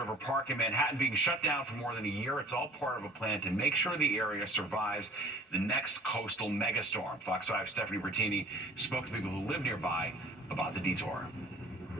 River Park in Manhattan being shut down for more than a year. It's all part of a plan to make sure the area survives the next coastal megastorm. Fox 5's Stephanie Bertini spoke to people who live nearby about the detour.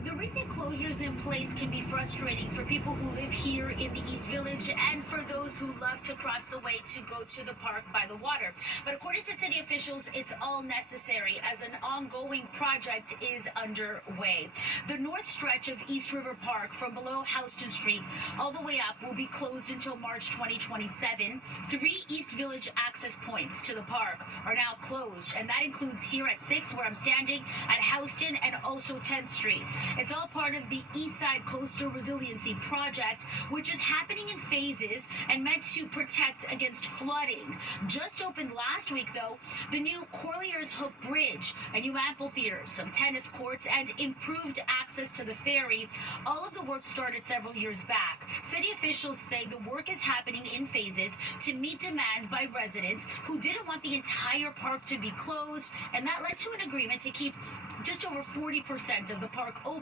The recent closures in place can be frustrating for people who live here in the East Village and for those who love to cross the way to go to the park by the water. But according to city officials, it's all necessary as an ongoing project is underway. The north stretch of East River Park from below Houston Street all the way up will be closed until March 2027. 3 East Village access points to the park are now closed, and that includes here at 6, where I'm standing, at Houston, and also 10th Street. It's all part of the East Side Coastal Resiliency Project, which is happening in phases and meant to protect against flooding. Just opened last week, though, the new Corlier's Hook Bridge, a new amphitheater, some tennis courts, and improved access to the ferry. All of the work started several years back. City officials say the work is happening in phases to meet demands by residents who didn't want the entire park to be closed, and that led to an agreement to keep just over 40% of the park open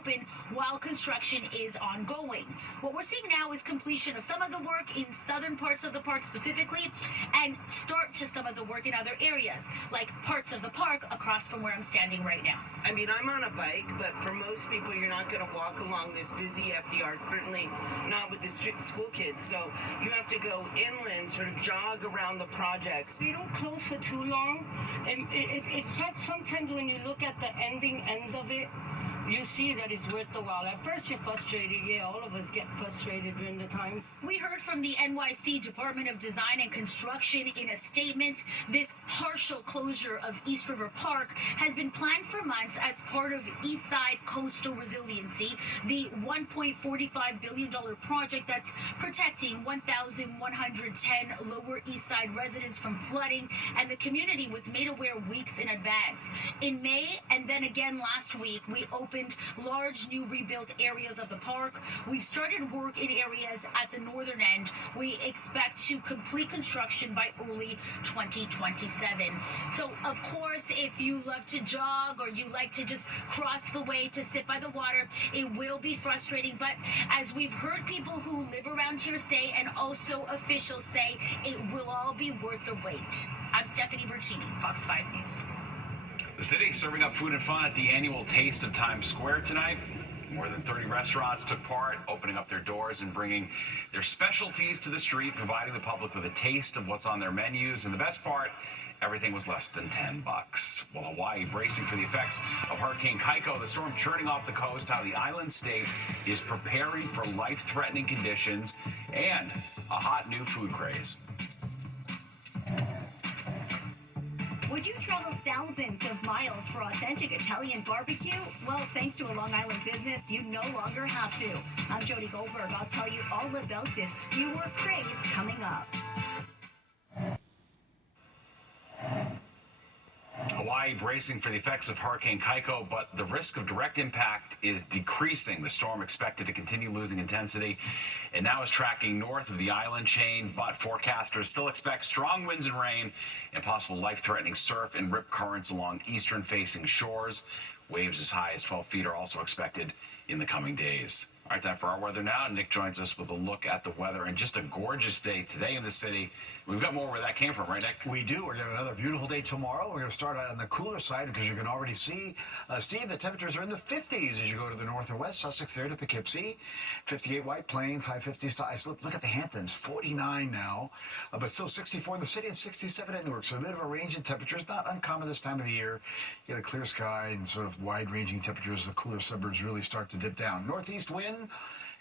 while construction is ongoing. What we're seeing now is completion of some of the work in southern parts of the park specifically, and start to some of the work in other areas, like parts of the park across from where I'm standing right now. I mean, I'm on a bike, but for most people, you're not going to walk along this busy FDR, certainly not with the school kids. So you have to go inland, sort of jog around the projects. They don't close for too long. It's like sometimes when you look at the end of it, you see that it's worth the while. At first you're frustrated. Yeah, all of us get frustrated during the time. We heard from the NYC Department of Design and Construction in a statement. This partial closure of East River Park has been planned for months as part of East Side Coastal Resiliency, the $1.45 billion project that's protecting 1,110 Lower East Side residents from flooding, and the community was made aware weeks in advance. In May, and then again last week, we opened large new rebuilt areas of the park. We've started work in areas at the northern end. We expect to complete construction by early 2027. So, of course, if you love to jog or you like to just cross the way to sit by the water, it will be frustrating. But as we've heard people who live around here say, and also officials say, it will all be worth the wait. I'm Stephanie Bertini, Fox 5 News. The city serving up food and fun at the annual Taste of Times Square tonight. More than 30 restaurants took part, opening up their doors and bringing their specialties to the street, providing the public with a taste of what's on their menus. And the best part, everything was less than $10. Well, Hawaii bracing for the effects of Hurricane Kaiko, the storm churning off the coast, how the island state is preparing for life-threatening conditions, and a hot new food craze. Would you travel thousands of miles for authentic Italian barbecue? Well, thanks to a Long Island business, you no longer have to. I'm Jody Goldberg. I'll tell you all about this skewer craze coming up. Hawaii bracing for the effects of Hurricane Kaiko, but the risk of direct impact is decreasing. The storm expected to continue losing intensity and now is tracking north of the island chain, but forecasters still expect strong winds and rain and possible life-threatening surf and rip currents along eastern-facing shores. Waves as high as 12 feet are also expected in the coming days. All right, time for our weather now. Nick joins us with a look at the weather and just a gorgeous day today in the city. We've got more where that came from, right, Nick? We do. We're going to have another beautiful day tomorrow. We're going to start on the cooler side because you can already see, Steve, the temperatures are in the 50s as you go to the north and west. Sussex there to Poughkeepsie. 58 White Plains, high 50s to Islip. Look at the Hamptons, 49 now, but still 64 in the city and 67 at Newark. So a bit of a range in temperatures, not uncommon this time of the year. You get a clear sky and sort of wide-ranging temperatures. The cooler suburbs really start to dip down. Northeast wind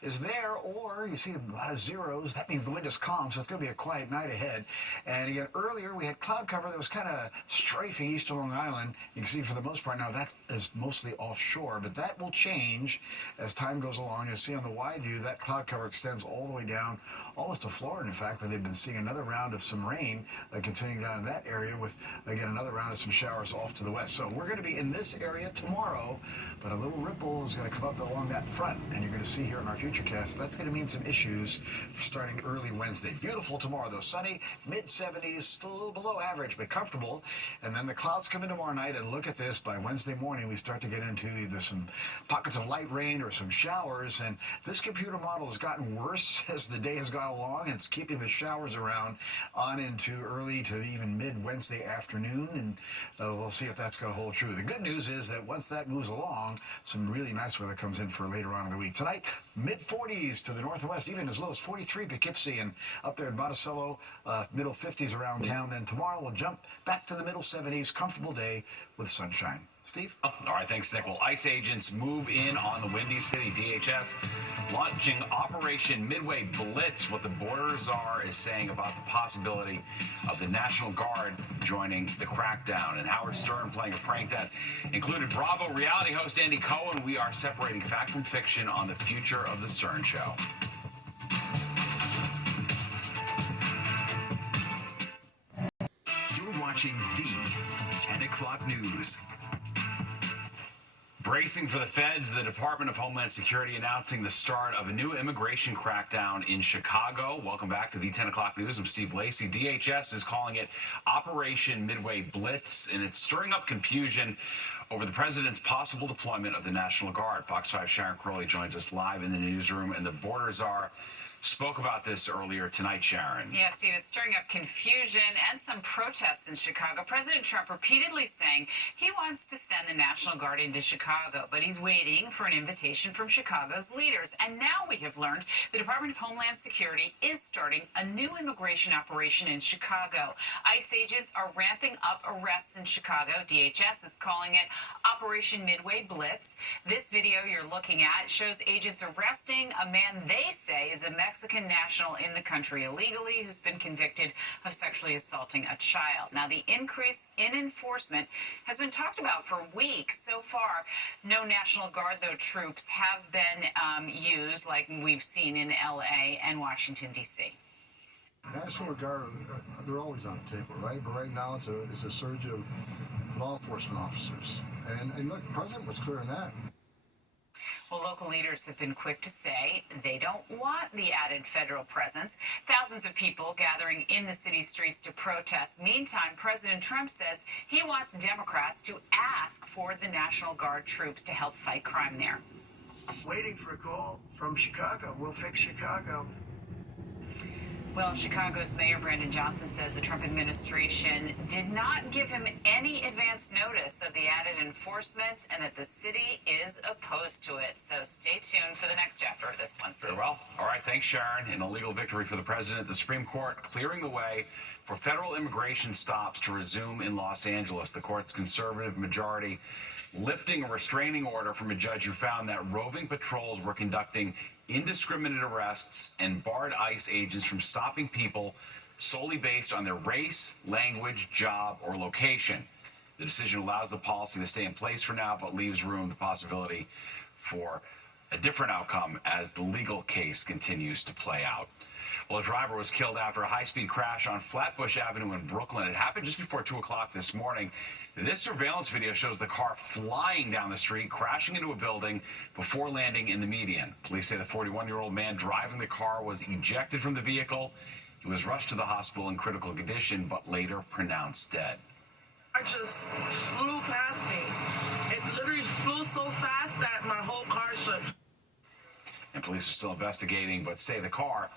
is there, or you see a lot of zeros. That means the wind is calm, so it's going to be a quiet night ahead. And again, earlier we had cloud cover that was kind of strafing east of Long Island. You can see for the most part now that is mostly offshore, but that will change as time goes along. You'll see on the wide view that cloud cover extends all the way down almost to Florida, in fact, where they've been seeing another round of some rain continuing down in that area with, again, another round of some showers off to the west. So we're going to be in this area tomorrow, but a little ripple is going to come up along that front, and you're going to see here in our futurecast, that's going to mean some issues starting early Wednesday. Beautiful tomorrow, though. Sunny, mid-70s, still a little below average, but comfortable. As And then the clouds come in tomorrow night, and look at this, by Wednesday morning we start to get into either some pockets of light rain or some showers, and this computer model has gotten worse as the day has gone along, and it's keeping the showers around on into early to even mid-Wednesday afternoon, and we'll see if that's going to hold true. The good news is that once that moves along, some really nice weather comes in for later on in the week. Tonight, mid-40s to the northwest, even as low as 43 Poughkeepsie, and up there in Monticello, middle 50s around town. Then tomorrow we'll jump back to the middle 70s, comfortable day with sunshine. Steve? Oh, all right, thanks, Nick. Well, ICE agents move in on the Windy City. DHS launching Operation Midway Blitz. What the Border Czar is saying about the possibility of the National Guard joining the crackdown. And Howard Stern playing a prank that included Bravo reality host Andy Cohen. We are separating fact from fiction on the future of the Stern Show. You're watching the 10 o'clock news. Bracing for the feds, the Department of Homeland Security announcing the start of a new immigration crackdown in Chicago. Welcome back to the 10 o'clock news. I'm Steve Lacey. DHS is calling it Operation Midway Blitz, and it's stirring up confusion over the president's possible deployment of the National Guard. Fox 5 Sharon Crowley joins us live in the newsroom, and the Border Czar spoke about this earlier tonight, Sharon. Yeah, Steve, it's stirring up confusion and some protests in Chicago. President Trump repeatedly saying he wants to send the National Guard into Chicago, but he's waiting for an invitation from Chicago's leaders. And now we have learned the Department of Homeland Security is starting a new immigration operation in Chicago. ICE agents are ramping up arrests in Chicago. DHS is calling it Operation Midway Blitz. This video you're looking at shows agents arresting a man they say is a Mexican national in the country illegally who's been convicted of sexually assaulting a child. Now, the increase in enforcement has been talked about for weeks. So far, no National Guard, though, troops have been used like we've seen in L.A. and Washington, D.C. National Guard, they're always on the table, right? But right now it's a surge of law enforcement officers. And look, the president was clear on that. Well, local leaders have been quick to say they don't want the added federal presence. Thousands of people gathering in the city's streets to protest. Meantime, President Trump says he wants Democrats to ask for the National Guard troops to help fight crime there. Waiting for a call from Chicago. We'll fix Chicago. Well, Chicago's Mayor Brandon Johnson says the Trump administration did not give him any advance notice of the added enforcement and that the city is opposed to it. So stay tuned for the next chapter of this one, Steve. Very well. All right, thanks, Sharon. An illegal victory for the president. The Supreme Court clearing the way for federal immigration stops to resume in Los Angeles. The court's conservative majority lifting a restraining order from a judge who found that roving patrols were conducting indiscriminate arrests and barred ICE agents from stopping people solely based on their race, language, job, or location. The decision allows the policy to stay in place for now, but leaves room the possibility for a different outcome as the legal case continues to play out. Well, a driver was killed after a high-speed crash on Flatbush Avenue in Brooklyn. It happened just before 2 o'clock this morning. This surveillance video shows the car flying down the street, crashing into a building before landing in the median. Police say the 41-year-old man driving the car was ejected from the vehicle. He was rushed to the hospital in critical condition, but later pronounced dead. I just flew past me. It literally flew so fast that my whole car shook. And police are still investigating, but say the car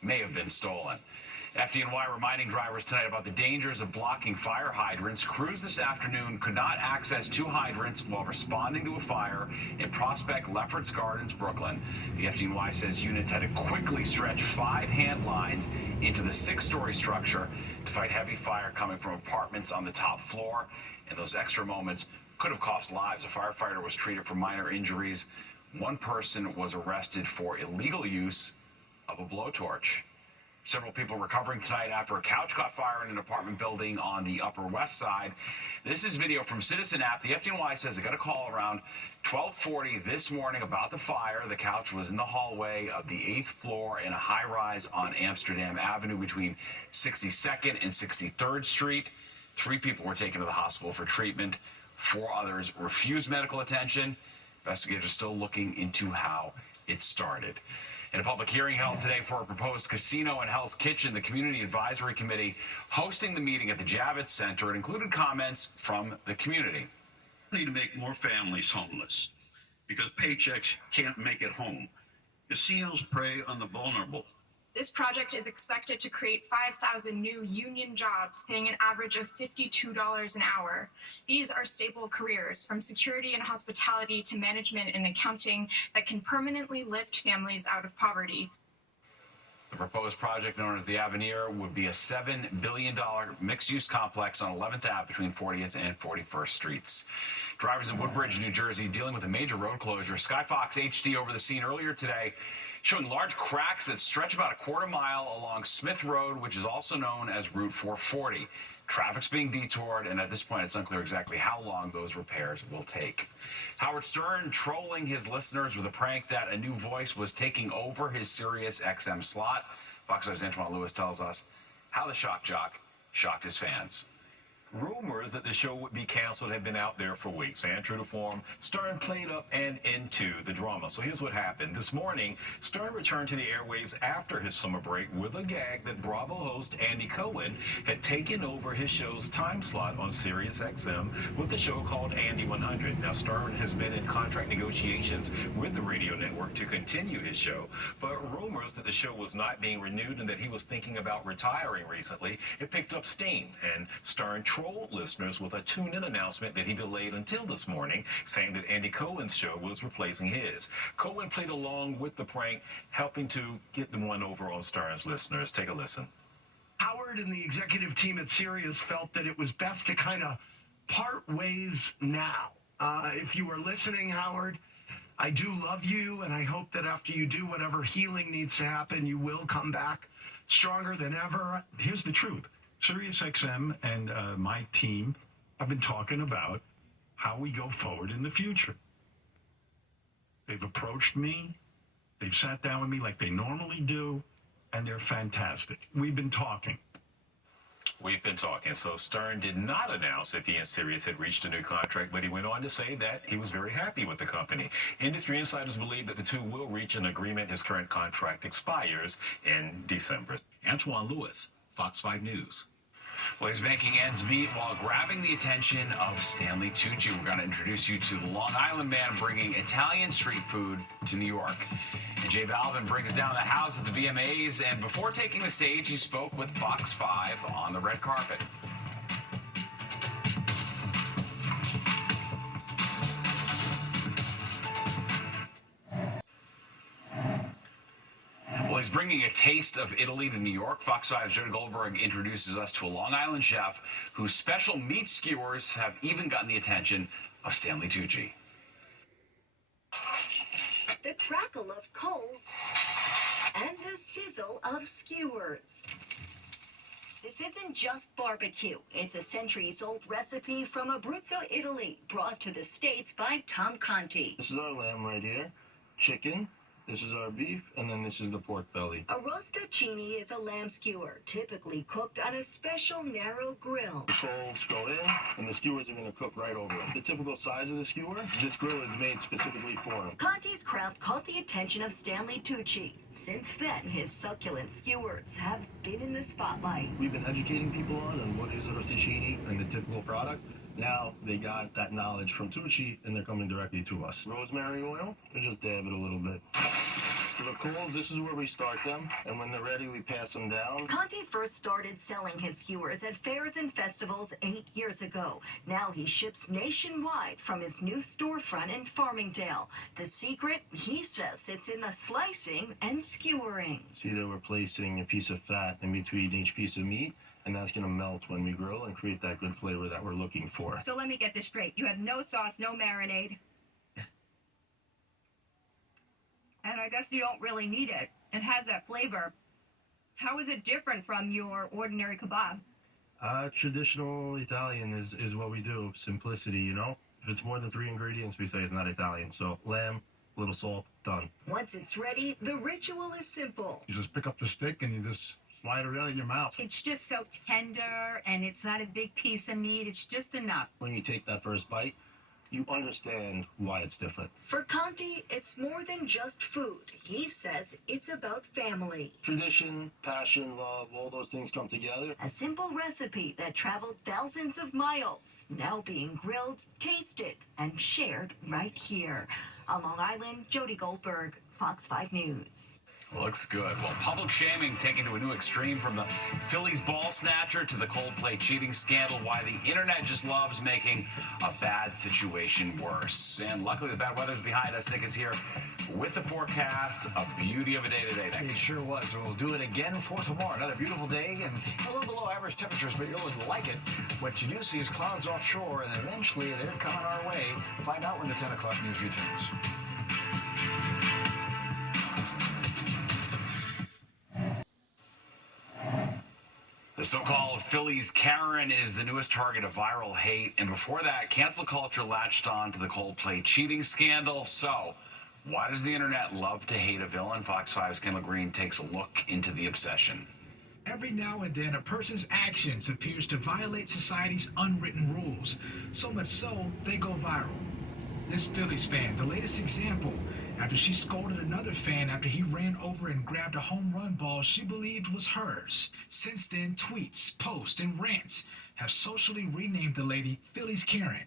may have been stolen. FDNY reminding drivers tonight about the dangers of blocking fire hydrants. Crews this afternoon could not access 2 hydrants while responding to a fire in Prospect Lefferts Gardens, Brooklyn. The FDNY says units had to quickly stretch 5 hand lines into the 6-story structure to fight heavy fire coming from apartments on the top floor. And those extra moments could have cost lives. A firefighter was treated for minor injuries. One person was arrested for illegal use of a blowtorch. Several people recovering tonight after a couch caught fire in an apartment building on the Upper West Side. This is video from Citizen App. The FDNY says they got a call around 12:40 this morning about the fire. The couch was in the hallway of the 8th floor in a high-rise on Amsterdam Avenue between 62nd and 63rd Street. 3 people were taken to the hospital for treatment. 4 others refused medical attention. Investigators still looking into how it started. In a public hearing held today for a proposed casino and Hell's Kitchen, the Community Advisory Committee hosting the meeting at the Javits Center, it included comments from the community. We need to make more families homeless because paychecks can't make it home. Casinos prey on the vulnerable. This project is expected to create 5,000 new union jobs, paying an average of $52 an hour. These are stable careers, from security and hospitality to management and accounting, that can permanently lift families out of poverty. The proposed project, known as the Avenir, would be a $7 billion mixed-use complex on 11th Ave between 40th and 41st Streets. Drivers in Woodbridge, New Jersey, dealing with a major road closure. Skyfox HD over the scene earlier today, showing large cracks that stretch about a quarter mile along Smith Road, which is also known as Route 440. Traffic's being detoured, and at this point, it's unclear exactly how long those repairs will take. Howard Stern trolling his listeners with a prank that a new voice was taking over his Sirius XM slot. Fox 5's Antoine Lewis tells us how the shock jock shocked his fans. Rumors that the show would be canceled have been out there for weeks, and true to form, Stern played up and into the drama. So here's what happened. This morning, Stern returned to the airwaves after his summer break with a gag that Bravo host Andy Cohen had taken over his show's time slot on Sirius XM with the show called Andy 100. Now, Stern has been in contract negotiations with the radio network to continue his show, but rumors that the show was not being renewed and that he was thinking about retiring recently, it picked up steam, and Stern trolled listeners with a tune-in announcement that he delayed until this morning, saying that Andy Cohen's show was replacing his. Cohen played along with the prank, helping to get the one over on Stern's listeners. Take a listen. Howard and the executive team at Sirius felt that it was best to kind of part ways now. If you are listening, Howard, I do love you, and I hope that after you do whatever healing needs to happen, you will come back stronger than ever. Here's the truth. SiriusXM and my team have been talking about how we go forward in the future. They've approached me. They've sat down with me like they normally do, and they're fantastic. We've been talking. We've been talking. So Stern did not announce if he and Sirius had reached a new contract, but he went on to say that he was very happy with the company. Industry insiders believe that the two will reach an agreement. His current contract expires in December. Antoine Lewis, Fox 5 News. Well, he's making ends meet while grabbing the attention of Stanley Tucci. We're going to introduce you to the Long Island man bringing Italian street food to New York. And J Balvin brings down the house at the VMAs, and before taking the stage, he spoke with Fox 5 on the red carpet. Well, he's bringing a taste of Italy to New York. Fox 5's Jody Goldberg introduces us to a Long Island chef whose special meat skewers have even gotten the attention of Stanley Tucci. The crackle of coals and the sizzle of skewers. This isn't just barbecue. It's a centuries-old recipe from Abruzzo, Italy, brought to the States by Tom Conti. This is our lamb right here, chicken. This is our beef, and then this is the pork belly. A rostaccini is a lamb skewer, typically cooked on a special narrow grill. The coals go in, and the skewers are going to cook right over it. The typical size of the skewer, this grill is made specifically for them. Conti's craft caught the attention of Stanley Tucci. Since then, his succulent skewers have been in the spotlight. We've been educating people on what is a rostaccini and the typical product. Now they got that knowledge from Tucci, and they're coming directly to us. Rosemary oil, and just dab it a little bit. For the coals, this is where we start them, and when they're ready, we pass them down. Conti first started selling his skewers at fairs and festivals 8 years ago. Now he ships nationwide from his new storefront in Farmingdale. The secret, he says, it's in the slicing and skewering. See that we're placing a piece of fat in between each piece of meat, and that's going to melt when we grill and create that good flavor that we're looking for. So let me get this straight. You have no sauce, no marinade. And I guess you don't really need it. It has that flavor. How is it different from your ordinary kebab? Traditional Italian is what we do. Simplicity, you know? If it's more than 3 ingredients, we say it's not Italian. So lamb, a little salt, done. Once it's ready, the ritual is simple. You just pick up the stick and you just slide it out in your mouth. It's just so tender, and it's not a big piece of meat. It's just enough. When you take that first bite, you understand why it's different. For Conti, it's more than just food. He says it's about family. Tradition, passion, love, all those things come together. A simple recipe that traveled thousands of miles, now being grilled, tasted, and shared right here. On Long Island, Jody Goldberg, Fox 5 News. Looks good. Well, public shaming taken to a new extreme from the Phillies ball snatcher to the Coldplay cheating scandal. Why the internet just loves making a bad situation worse. And luckily the bad weather's behind us. Nick is here with the forecast. A beauty of a day today, Nick. It sure was. So we'll do it again for tomorrow. Another beautiful day and a little below average temperatures, but you'll like it. What you do see is clouds offshore, and eventually they're coming our way. Find out when the 10 o'clock news returns. The so-called Phillies Karen is the newest target of viral hate. And before that, cancel culture latched on to the Coldplay cheating scandal. So, why does the internet love to hate a villain? Fox 5's Kendall Green takes a look into the obsession. Every now and then, a person's actions appears to violate society's unwritten rules. So much so, they go viral. This Phillies fan, the latest example, after she scolded another fan after he ran over and grabbed a home run ball she believed was hers. Since then, tweets, posts, and rants have socially renamed the lady Phillies Karen.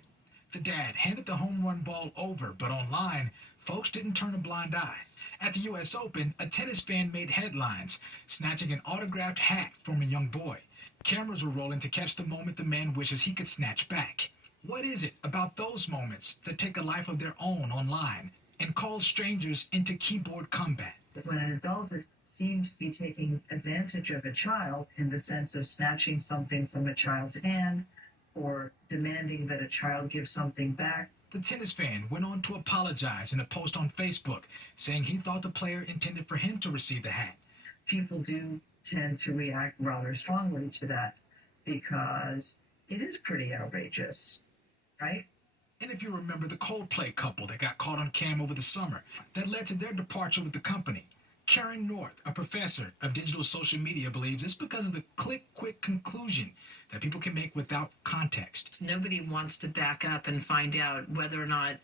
The dad handed the home run ball over, but online, folks didn't turn a blind eye. At the U.S. Open, a tennis fan made headlines, snatching an autographed hat from a young boy. Cameras were rolling to catch the moment the man wishes he could snatch back. What is it about those moments that take a life of their own online and call strangers into keyboard combat? When an adult is seen to be taking advantage of a child in the sense of snatching something from a child's hand or demanding that a child give something back. The tennis fan went on to apologize in a post on Facebook, saying he thought the player intended for him to receive the hat. People do tend to react rather strongly to that because it is pretty outrageous, right? And if you remember the Coldplay couple that got caught on cam over the summer, that led to their departure with the company. Karen North, a professor of digital social media, believes it's because of the quick conclusion that people can make without context. Nobody wants to back up and find out whether or not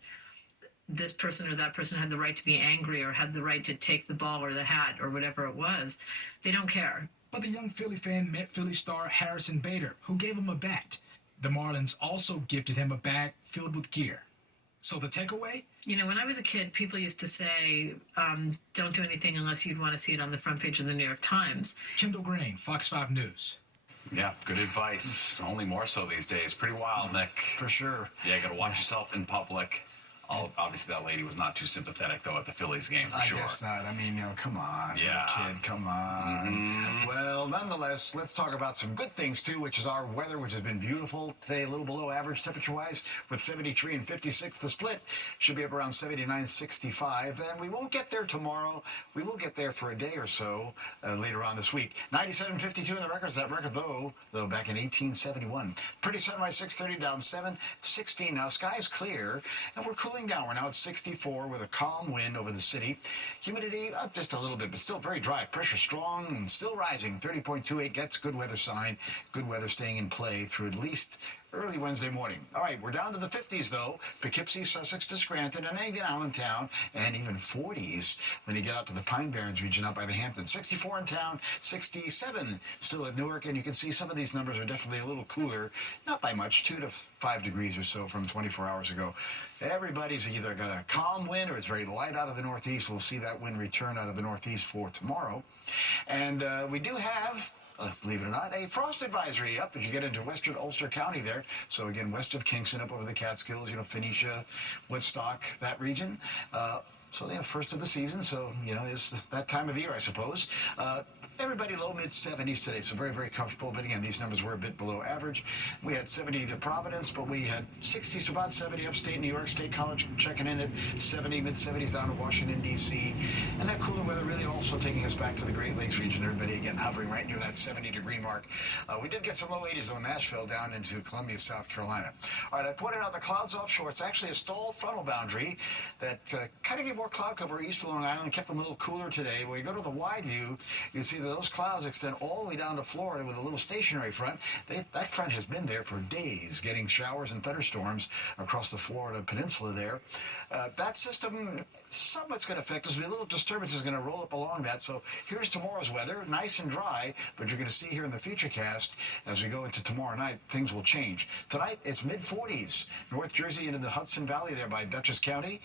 this person or that person had the right to be angry or had the right to take the ball or the hat or whatever it was. They don't care. But the young Philly fan met Philly star Harrison Bader, who gave him a bat. The Marlins also gifted him a bag filled with gear. So the takeaway? You know, when I was a kid, people used to say, don't do anything unless you'd want to see it on the front page of the New York Times. Kendall Green, Fox 5 News. Yeah, good advice. Only more so these days. Pretty wild, Nick. For sure. Yeah, you got to watch yourself in public. Obviously, that lady was not too sympathetic, though, at the Phillies game, for sure. I guess not. I mean, come on. Yeah. Kid, come on. Mm-hmm. Well, nonetheless, let's talk about some good things, too, which is our weather, which has been beautiful today, a little below average temperature-wise, with 73 and 56. The split should be up around 79, 65. And we won't get there tomorrow. We will get there for a day or so later on this week. 97, 52 in the records. That record, though, back in 1871. Pretty sunrise, 6:30, down 7, 16 now. Sky's clear, and we're cooling down. We're now at 64 with a calm wind over the city. Humidity up just a little bit, but still very dry. Pressure strong and still rising. 30.28 gets good weather sign. Good weather staying in play through at least early Wednesday morning. All right, we're down to the 50s, though. Poughkeepsie, Sussex to Scranton, and even Allentown, and even 40s when you get out to the Pine Barrens region out by the Hamptons. 64 in town, 67 still at Newark, and you can see some of these numbers are definitely a little cooler. Not by much, 2 to 5 degrees or so from 24 hours ago. Everybody's either got a calm wind or it's very light out of the northeast. We'll see that wind return out of the northeast for tomorrow. And we do have, believe it or not, a frost advisory up as you get into western Ulster County there. So again, west of Kingston, up over the Catskills, Phoenicia, Woodstock, that region. So they have first of the season, so, it's that time of the year, I suppose. Everybody low mid-70s today, so very, very comfortable. But again, these numbers were a bit below average. We had 70 to Providence, but we had 60s to about 70 upstate New York State College checking in at 70, mid-70s down to Washington, D.C. And that cooler weather really also taking us back to the Great Lakes region. Everybody, again, hovering right near that 70-degree mark. We did get some low 80s, though, in Nashville down into Columbia, South Carolina. All right, I pointed out the clouds offshore. It's actually a stalled frontal boundary that kind of gave more cloud cover east of Long Island, kept them a little cooler today. When you go to the wide view, you see the those clouds extend all the way down to Florida with a little stationary front. That front has been there for days, getting showers and thunderstorms across the Florida peninsula there. That system, somewhat's going to affect us. A little disturbance is going to roll up along that. So here's tomorrow's weather, nice and dry, but you're going to see here in the Futurecast, as we go into tomorrow night, things will change. Tonight, it's mid-40s. North Jersey into the Hudson Valley there by Dutchess County.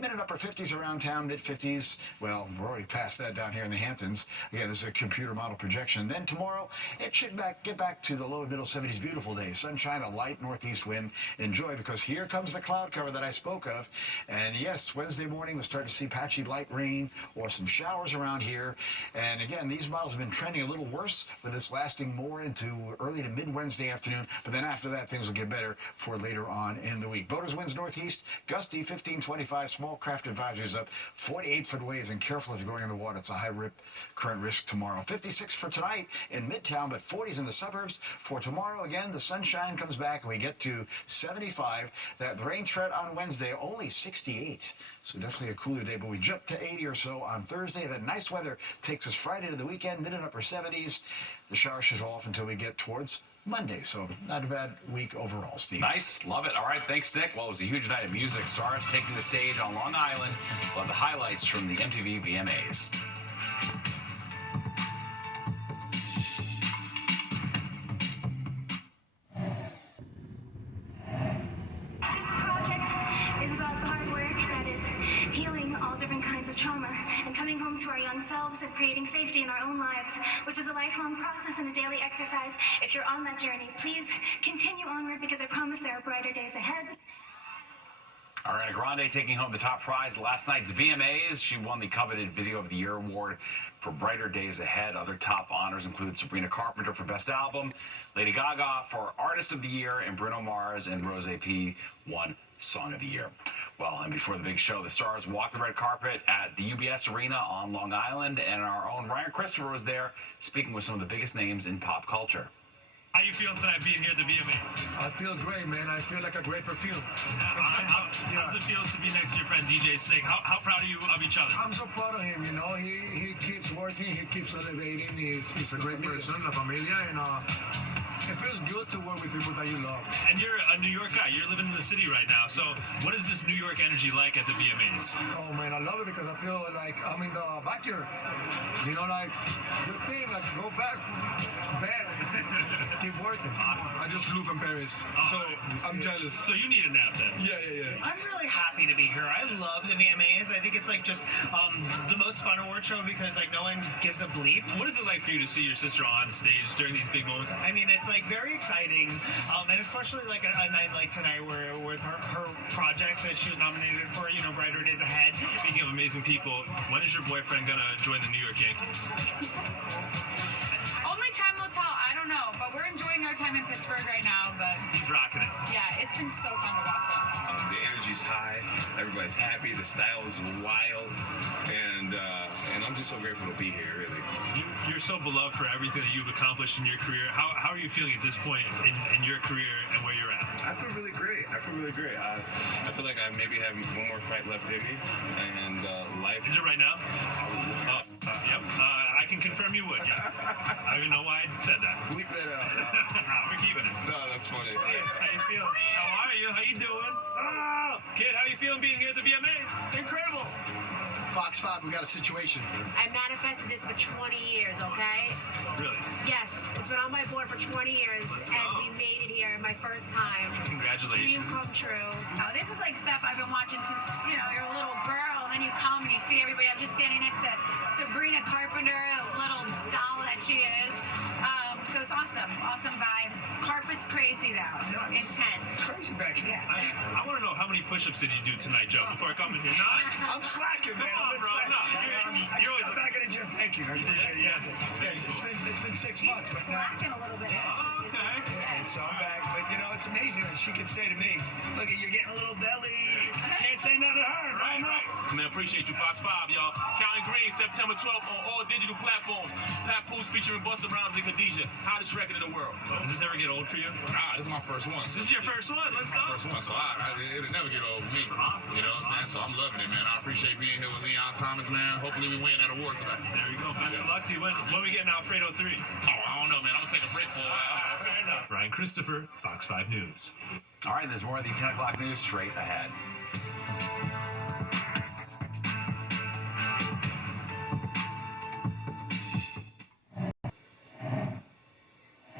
Mid and upper 50s around town, mid-50s. Well, we're already past that down here in the Hamptons. Again, this is a computer model projection. Then tomorrow, it should get back to the low and middle 70s. Beautiful day. Sunshine, a light northeast wind. Enjoy, because here comes the cloud cover that I spoke of. And yes, Wednesday morning, we'll start to see patchy light rain or some showers around here. And again, these models have been trending a little worse, with this lasting more into early to mid-Wednesday afternoon. But then after that, things will get better for later on in the week. Boaters winds northeast, gusty 15-25, small craft advisories up 48-foot waves, and careful if you're going in the water. It's a high current risk tomorrow. 56 for tonight in Midtown, but 40s in the suburbs. For tomorrow, again, the sunshine comes back and we get to 75. That rain threat on Wednesday, only 68. So definitely a cooler day, but we jump to 80 or so on Thursday. That nice weather takes us Friday to the weekend, mid and upper 70s. The shower should off until we get towards Monday, so not a bad week overall, Steve. Nice, love it. All right, thanks, Nick. Well, it was a huge night of music. Stars taking the stage on Long Island. We'll have the highlights from the MTV VMAs. This project is about the hard work that is healing all different kinds of trauma and coming home to our young selves and creating safety in our own lives, which is a lifelong process and a daily exercise. If you're on that journey, please continue onward, because I promise there are brighter days ahead. Ariana Grande taking home the top prize last night's VMAs. She won the coveted Video of the Year award for Brighter Days Ahead. Other top honors include Sabrina Carpenter for Best Album, Lady Gaga for Artist of the Year, and Bruno Mars and Rose P. won Song of the Year. Well, and before the big show, the stars walked the red carpet at the UBS Arena on Long Island, and our own Ryan Christopher was there speaking with some of the biggest names in pop culture. How you feeling tonight being here at the VMA? I feel great, man. I feel like a great perfume. How does it feel to be next to your friend DJ Snake? How proud are you of each other? I'm so proud of him, you know. He keeps working, he keeps elevating. He's a great person, a familia, and it feels good to work with people that you love. And you're a New York guy. You're living in the city right now. So what is this New York energy like at the VMAs? Oh, man, I love it because I feel like I'm in the backyard. You know, like, good thing, like, go back, bad, just keep working. Awesome. I just flew from Paris, so I'm jealous. So you need a nap then? Yeah. I'm really happy to be here. I love the VMAs. I think it's like just the most fun award show because like no one gives a bleep. What is it like for you to see your sister on stage during these big moments? I mean, it's like very exciting, and especially like a night like tonight where with her project that she was nominated for, you know, Brighter Days Ahead. Speaking of amazing people, when is your boyfriend gonna join the New York Yankees? Only time will tell. I don't know, but we're enjoying our time in Pittsburgh right now. But he's rocking it. Yeah, it's been so fun to watch him. The energy's high. Everybody's happy. The style is wild, and I'm just so grateful to be here. Really. You're so beloved for everything that you've accomplished in your career. How are you feeling at this point in your career and where you're at? I feel really great. I feel like I maybe have one more fight left in me, and life. Is it right now? Yep. I can confirm you would. Yeah. I don't even know why I said that. Bleep that out. We're keeping it. No, that's funny. How you feeling? How are you? How you doing? Oh, kid, how you feeling being here at the VMA? Incredible. Fox 5, we got a situation. I manifested this for 20 years, okay? Really? Yes, it's been on my board for 20 years, and we made it here my first time. Congratulations. Dream come true. Oh, this is like stuff I've been watching since, you know, you're a little girl, and then you come and you see everybody. I'm just standing next to Sabrina Carpenter, a little doll that she is. So it's awesome. Awesome vibes. Carpet's crazy, though. Intense. It's crazy back here. I want to know how many push-ups did you do tonight, Joe, before I come in here? None? I'm slacking, man. Come on, bro. No, you're always back in the gym. Thank you. I appreciate it. Yeah, it's been 6 months, but now. Slacking a little bit. Okay. Yeah, so I'm back. But, you know, it's amazing that she could say to me, look, you're getting a little belly. Can't say nothing to her. Right. Man, appreciate you, Fox 5, y'all. Counting Green, September 12th on all digital platforms. Pat Pools featuring Busta Rhymes and Khadijah. Hottest record in the world. Does this ever get old for you? Nah, this is my first one. This is your first one. Let's go. First one, so it'll never get old for me. You know what I'm saying? So I'm loving it, man. I appreciate being here with Leon Thomas, man. Hopefully we win that award tonight. There you go. Best of luck. talk to you. When we getting Alfredo 3? Oh, I don't know, man. I'm gonna take a break for a while. Fair enough. Ryan Christopher, Fox 5 News. All right, there's more of the 10 o'clock news straight ahead.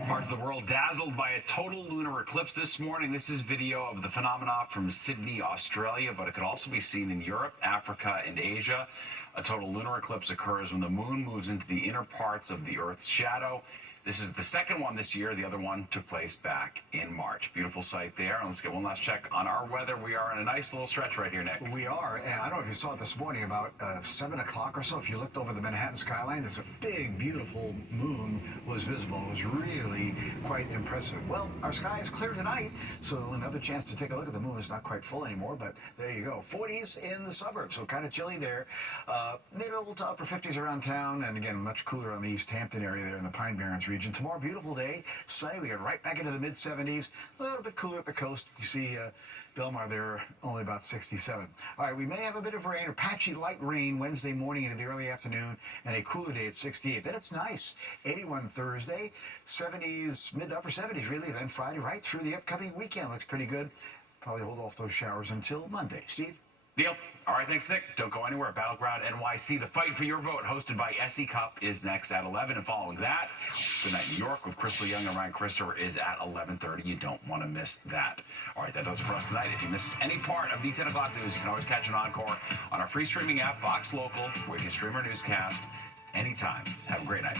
Parts of the world dazzled by a total lunar eclipse this morning. This is video of the phenomena from Sydney, Australia, but it could also be seen in Europe, Africa, and Asia. A total lunar eclipse occurs when the moon moves into the inner parts of the Earth's shadow. This is the second one this year. The other one took place back in March. Beautiful sight there. And let's get one last check on our weather. We are in a nice little stretch right here, Nick. We are, and I don't know if you saw it this morning, about 7 o'clock or so. If you looked over the Manhattan skyline, there's a big, beautiful moon was visible. It was really quite impressive. Well, our sky is clear tonight, so another chance to take a look at the moon. It's not quite full anymore, but there you go. 40s in the suburbs, so kind of chilly there. Middle to upper 50s around town, and again, much cooler on the East Hampton area there in the Pine Barrens region. Tomorrow, beautiful day, sunny. We get right back into the mid-70s. A little bit cooler at the coast. You see Belmar there, only about 67. All right, we may have a bit of rain or patchy light rain Wednesday morning into the early afternoon, and a cooler day at 68. Then it's nice. 81 Thursday, 70s, mid to upper 70s really. Then Friday, right through the upcoming weekend. Looks pretty good. Probably hold off those showers until Monday. Steve? Deal. All right, thanks, Nick. Don't go anywhere. Battleground NYC, the fight for your vote, hosted by SE Cup, is next at 11. And following that, Good Night New York with Crystal Young and Ryan Christopher is at 11:30. You don't want to miss that. All right, that does it for us tonight. If you miss any part of the 10 o'clock news, you can always catch an encore on our free streaming app, Fox Local, where you can stream our newscast anytime. Have a great night.